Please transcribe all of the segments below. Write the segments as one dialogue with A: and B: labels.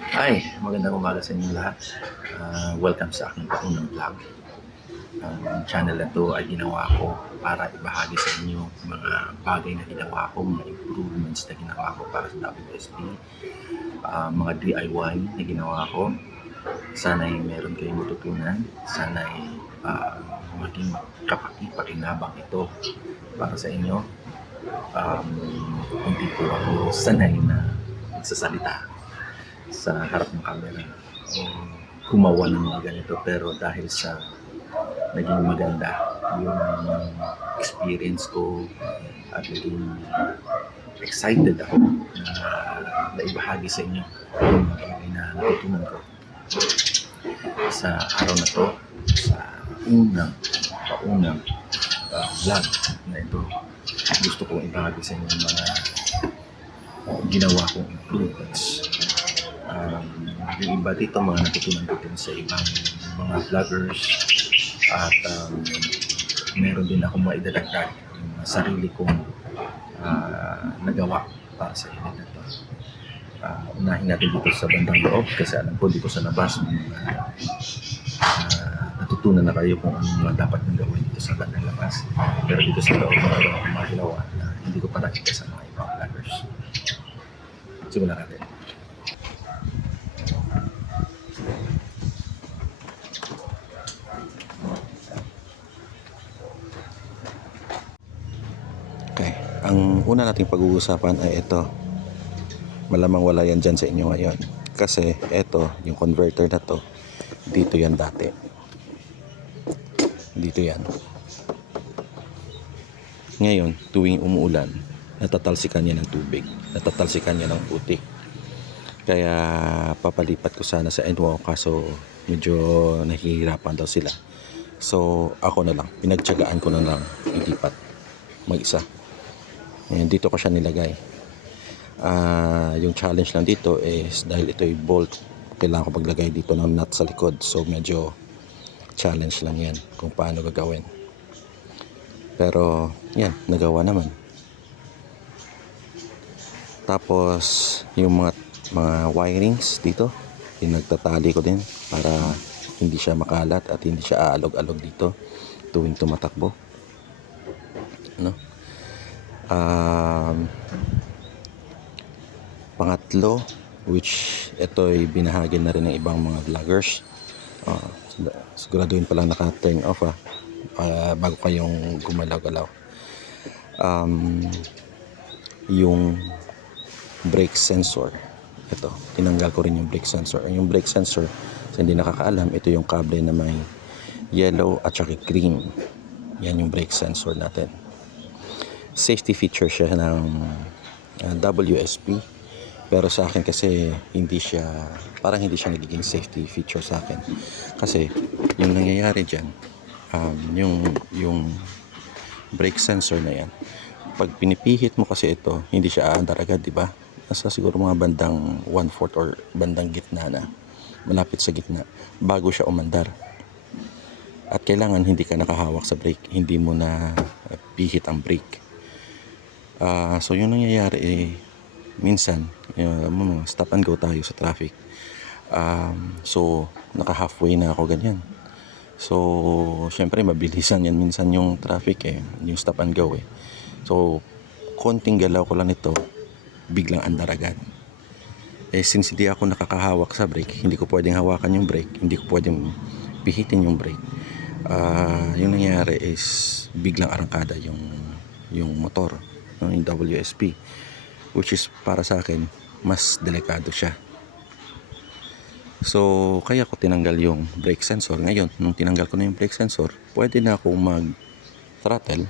A: Hi, magandang umaga sa inyo lahat. Ah, welcome sa aking unang vlog. Ang channel na to ay ginawa ko para ibahagi sa inyo mga bagay na ginawa ko, mga improvements na ginawa ko para sa WSP, ah, mga DIY na ginawa ko. Sana'y meron kayong matutunan. Sana'y ah, maging kapakipakinabang ito para sa inyo. Um, hindi po ako sanay na magsasalita sa harap ng camera. Gumawa ng mga ganito pero dahil sa naging maganda yung experience ko at naging excited ako na naibahagi sa inyo yung bagay na natutunan ko sa araw na to sa unang paunang uh, vlog na ito. Gusto kong ibahagi sa inyo yung mga ginawa kong improvements um, yung iba dito mga natutunan ko din sa ibang mga vloggers at um, meron din akong maidadagdag yung mga sarili kong ah, nagawa para sa inyo na to. Ah, unahin natin dito sa bandang loob kasi alam ko dito sa labas mga ah, natutunan na kayo kung ano mga dapat nang gawin dito sa bandang labas. Pero dito sa loob meron akong mga na hindi ko pa nakita sa mga ibang vloggers. Simulan natin. Okay. Ang una nating pag-uusapan ay ito. Malamang wala yan dyan sa inyo ngayon. Kasi ito, yung converter na to, dito yan dati. Dito yan. Ngayon, tuwing umuulan, natatalsikan niya ng tubig. Natatalsikan niya ng putik. Kaya papalipat ko sana sa NWO kaso medyo nahihirapan daw sila. So ako na lang, pinagtyagaan ko na lang ilipat mag-isa. Ayan, dito ko siya nilagay. Ah, yung challenge lang dito is dahil ito ay bolt, kailangan ko paglagay dito ng nut sa likod. So medyo challenge lang yan kung paano gagawin. Pero yan, nagawa naman. Tapos yung mga mga wirings dito, pinagtatali ko din para hindi siya makalat at hindi siya aalog-alog dito tuwing tumatakbo. No? Um, pangatlo, which ito ay binahagi na rin ng ibang mga vloggers. Uh, siguraduhin pa lang naka-turn off ah, ah, bago kayong gumalaw-galaw. Um, yung brake sensor. Ito, tinanggal ko rin yung brake sensor. Yung brake sensor, sa hindi nakakaalam, ito yung kable na may yellow at saka green. Yan yung brake sensor natin. Safety feature siya ng uh, WSP. Pero sa akin kasi hindi siya, parang hindi siya nagiging safety feature sa akin. Kasi yung nangyayari dyan, um, yung, yung brake sensor na yan, pag pinipihit mo kasi ito, hindi siya aandar agad, di ba? Nasa siguro mga bandang 1/4 or bandang gitna na, malapit sa gitna, bago siya umandar. At kailangan hindi ka nakahawak sa brake, hindi mo na pihit ang brake. Ah, so yung nangyayari eh, minsan, uh, stop and go tayo sa traffic. Um, so, naka halfway na ako ganyan. So, syempre mabilisan yan minsan yung traffic eh, yung stop and go eh. So, konting galaw ko lang nito, biglang andar agad. Eh, since hindi ako nakakahawak sa brake, hindi ko pwedeng hawakan yung brake, hindi ko pwedeng pihitin yung brake. Ah, yung nangyayari is biglang arangkada yung yung motor, yung WSP, which is para sa akin mas delikado siya. So, kaya ko tinanggal yung brake sensor. Ngayon, nung tinanggal ko na yung brake sensor, pwede na akong mag-throttle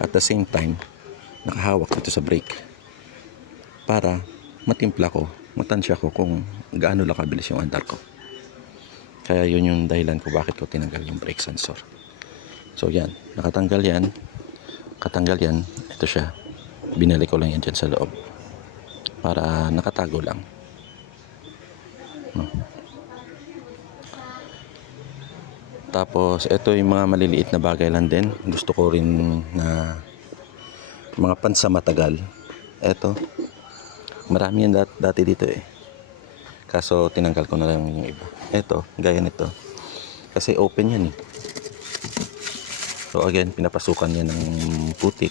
A: at the same time, nakahawak dito sa brake para matimpla ko, matansya ko kung gaano lang kabilis yung andar ko. Kaya yun yung dahilan ko bakit ko tinanggal yung brake sensor. So yan, nakatanggal yan, katanggal yan, ito siya. Binalik ko lang yan dyan sa loob para nakatago lang. Tapos, ito yung mga maliliit na bagay lang din. Gusto ko rin na mga pansamatagal. Ito. Marami yan dat- dati dito eh. Kaso tinanggal ko na lang yung iba. Ito, gaya nito. Kasi open yan eh. So again, pinapasukan niya ng putik.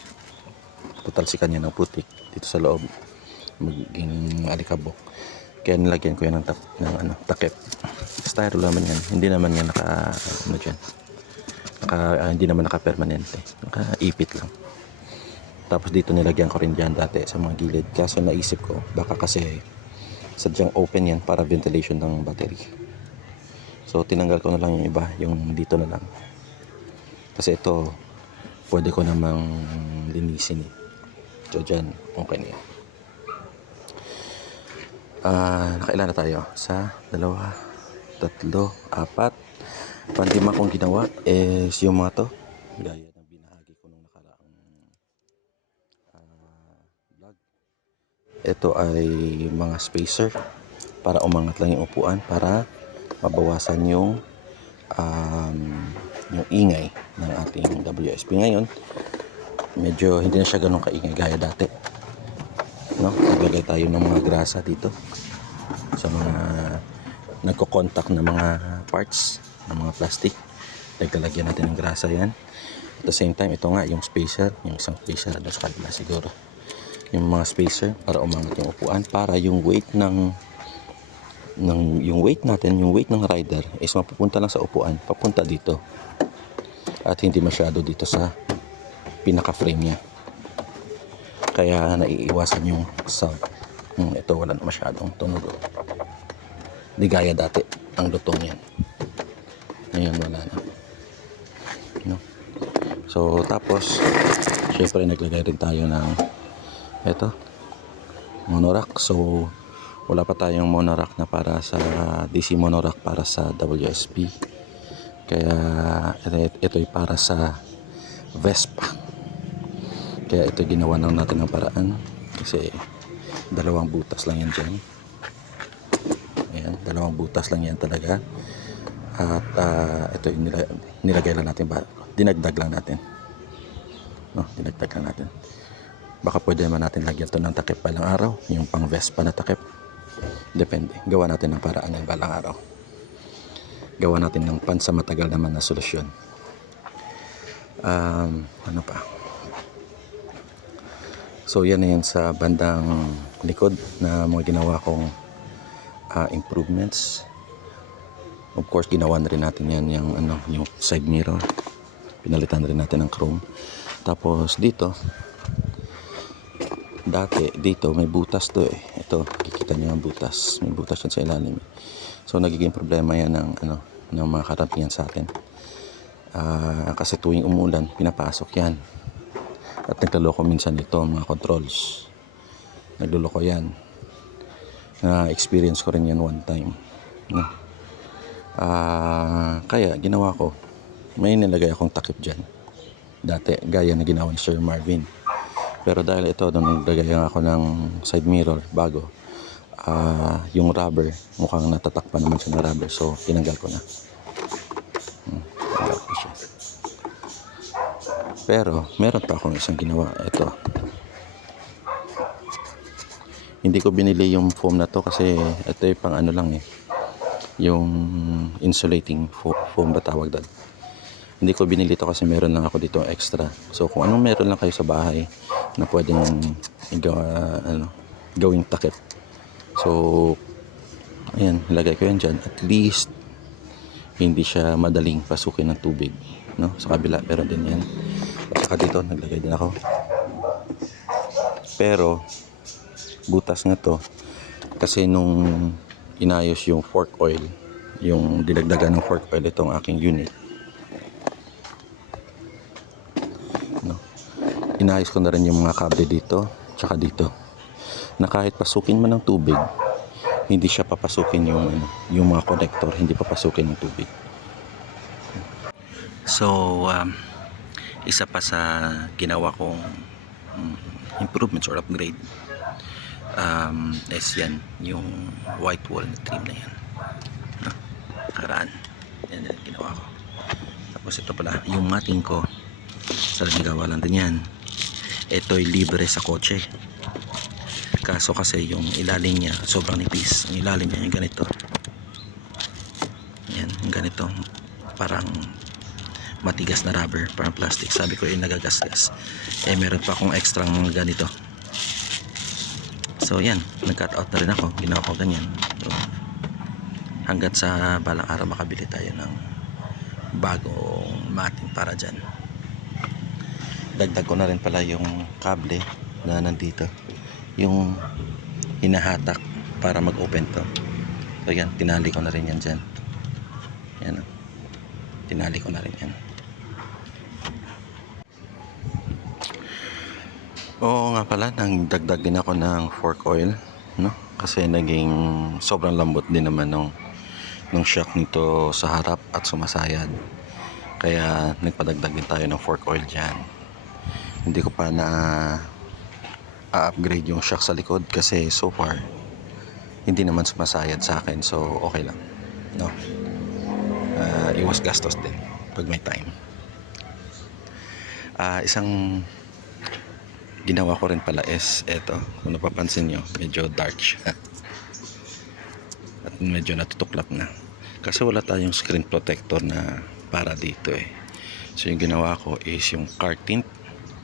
A: Tutalsikan niya ng putik dito sa loob. Maging alikabok. Kaya nilagyan ko yan ng, tap, ng ano, takip. Styro naman yan. Hindi naman yan naka, ano dyan. Naka, ah, hindi naman naka-permanente. Naka-ipit lang. Tapos dito nilagyan ko rin dyan dati sa mga gilid. Kaso naisip ko, baka kasi sadyang open yan para ventilation ng battery. So tinanggal ko na lang yung iba, yung dito na lang. Kasi ito, pwede ko namang linisin eh. So dyan, okay na yan. Ah, nakailan na tayo? Sa dalawa, tatlo, apat. Panlima kong ginawa is yung mga to. Gaya ng binahagi ko nung nakaraang ah, vlog. Ito ay mga spacer para umangat lang yung upuan para mabawasan yung um, yung ingay ng ating WSP ngayon medyo hindi na siya ganun kaingay gaya dati. No? Naglagay tayo ng mga grasa dito sa mga nagko-contact na mga parts ng mga plastic. Naglalagyan natin ng grasa yan. At the same time ito nga yung spacer yung isang spacer doon sa kabila siguro. Yung mga spacer para umangat yung upuan para yung weight ng ng yung weight natin, yung weight ng rider is mapupunta lang sa upuan, papunta dito. At hindi masyado dito sa pinaka-frame niya. Kaya naiiwasan yung sound. Hmm, ito wala na masyadong tunog. Di gaya dati, ang lutong yan. Ngayon wala na. No? So tapos, syempre naglagay rin tayo ng ito, monorack. So wala pa tayong monorack na para sa DC monorack para sa WSP kaya ito, ito ay para sa Vespa kaya ito ginawa lang natin ng paraan kasi dalawang butas lang yan dyan ayan dalawang butas lang yan talaga at ah, ito yung nila- nilagay lang natin ba dinagdag lang natin no dinagdag lang natin baka pwede naman natin lagyan to ng takip balang araw yung pang Vespa na takip Depende. Gawa natin ng paraan ng balang araw. Gawa natin ng pansamatagal naman na solusyon. Um, ano pa? So yan na yan sa bandang likod na mga ginawa kong ah, improvements. Of course, ginawa na rin natin yan yung, ano, yung side mirror. Pinalitan rin natin ng chrome. Tapos dito, dati dito may butas to eh ito kikita niyo ang butas may butas yan sa ilalim eh. so nagiging problema yan ng ano ng mga karamihan sa atin Ah, kasi tuwing umulan pinapasok yan at naglaloko minsan ito mga controls nagluloko yan na experience ko rin yan one time no? Ah, kaya ginawa ko may nilagay akong takip dyan dati gaya na ginawa ni Sir Marvin pero dahil ito, nung naglagay ako ng side mirror bago, ah yung rubber, mukhang natatakpan naman siya ng rubber. So, tinanggal ko na. Hmm, tinanggal. Pero, meron pa akong isang ginawa. Ito. Hindi ko binili yung foam na to kasi ito yung pang ano lang eh. Yung insulating fo- foam ba tawag doon. Hindi ko binili to kasi meron lang ako dito extra. So kung anong meron lang kayo sa bahay na pwedeng igawa, ano, gawing takip. So, ayan, ilagay ko yan dyan. At least, hindi siya madaling pasukin ng tubig. No? Sa kabila, meron din yan. Saka dito, naglagay din ako. Pero, butas nga to. Kasi nung inayos yung fork oil, yung dinagdagan ng fork oil itong aking unit, no? inayos ko na rin yung mga kable dito tsaka dito na kahit pasukin man ng tubig hindi siya papasukin yung ano, yung mga connector hindi papasukin ng tubig so um, isa pa sa ginawa kong mm, improvements or upgrade um, is yan yung white wall na trim na yan no? karaan yan yung ginawa ko tapos ito pala yung mating ko sa gawa lang din yan ito'y libre sa kotse Kaso kasi yung ilalim niya sobrang nipis. Ang ilalim niya yung ganito. Yan, yung ganito. Parang matigas na rubber, parang plastic. Sabi ko, eh, nagagasgas. Eh, meron pa akong extra ganito. So, yan. Nag-cut out na rin ako. Ginawa ko ganyan. So, hanggat sa balang araw makabili tayo ng bagong mating para dyan. Dagdag ko na rin pala yung kable na nandito. Yung hinahatak para mag-open to. So, yan. Tinali ko na rin yan dyan. Yan. Tinali ko na rin yan. Oo nga pala, nang dagdag din ako ng fork oil, no? Kasi naging sobrang lambot din naman nung nung shock nito sa harap at sumasayad. Kaya nagpadagdag din tayo ng fork oil diyan. Hindi ko pa na upgrade yung shock sa likod kasi so far hindi naman sumasayad sa akin so okay lang no Ah, iwas gastos din pag may time Ah, isang ginawa ko rin pala is eto kung napapansin nyo medyo dark siya. At medyo natutuklap na. Kasi wala tayong screen protector na para dito eh. So yung ginawa ko is yung car tint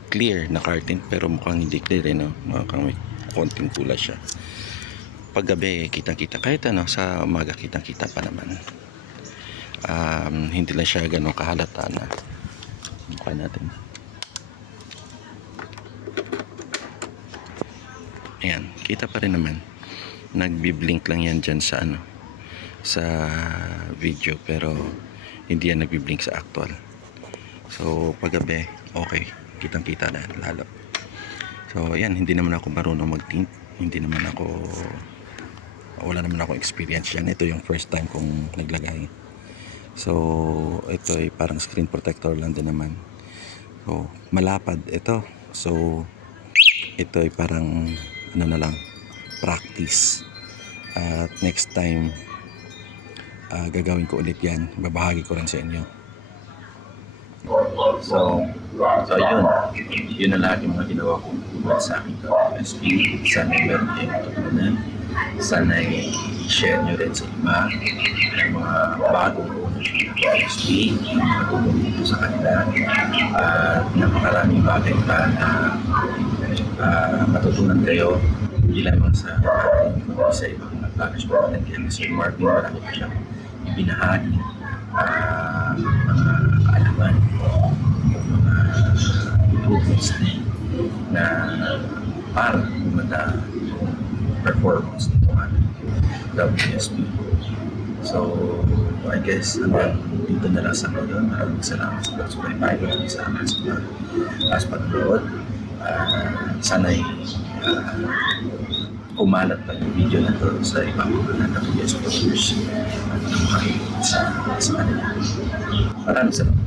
A: clear na car tint pero mukhang hindi clear eh no? Mukhang may konting pula siya. Pag gabi kitang kita kahit ano sa umaga kitang kita pa naman. Um, hindi lang siya ganun kahalata na. Mukha natin Ayan, kita pa rin naman. Nagbi-blink lang yan dyan sa ano, sa video pero hindi yan nagbi-blink sa actual. So, paggabi, okay. Kitang-kita na lalo. So, ayan, hindi naman ako marunong mag-tint. Hindi naman ako wala naman ako experience yan. Ito yung first time kong naglagay. So, ito ay parang screen protector lang din naman. So, malapad ito. So, ito ay parang ano na lang practice. At next time ah, gagawin ko ulit yan. Babahagi ko rin sa inyo. So so yun. Yun na lahat yung mga ginawa ko. Tungkol sa aking SP sana meron kayong matutunan sana i-share nyo rin sa iba ang mga bagong SP matulong dito sa kanila. At napakaraming bagay pa na ah, matutunan kayo hindi lamang sa ating kundi sa ibang po natin kaya si Marvin marami pa siyang ibinahagi ah, mga kaalaman mga improvements din na para gumanda yung performance nito ating WSP So, I guess hanggang dito na lang sa ngayon. Maraming salamat sa pagsubaybay ko sa amin sa panonood. Uh, sana'y uh, kumalat pa yung video na to sa ibang mga WS followers at makakilit sa, sa kanila. Maraming salamat.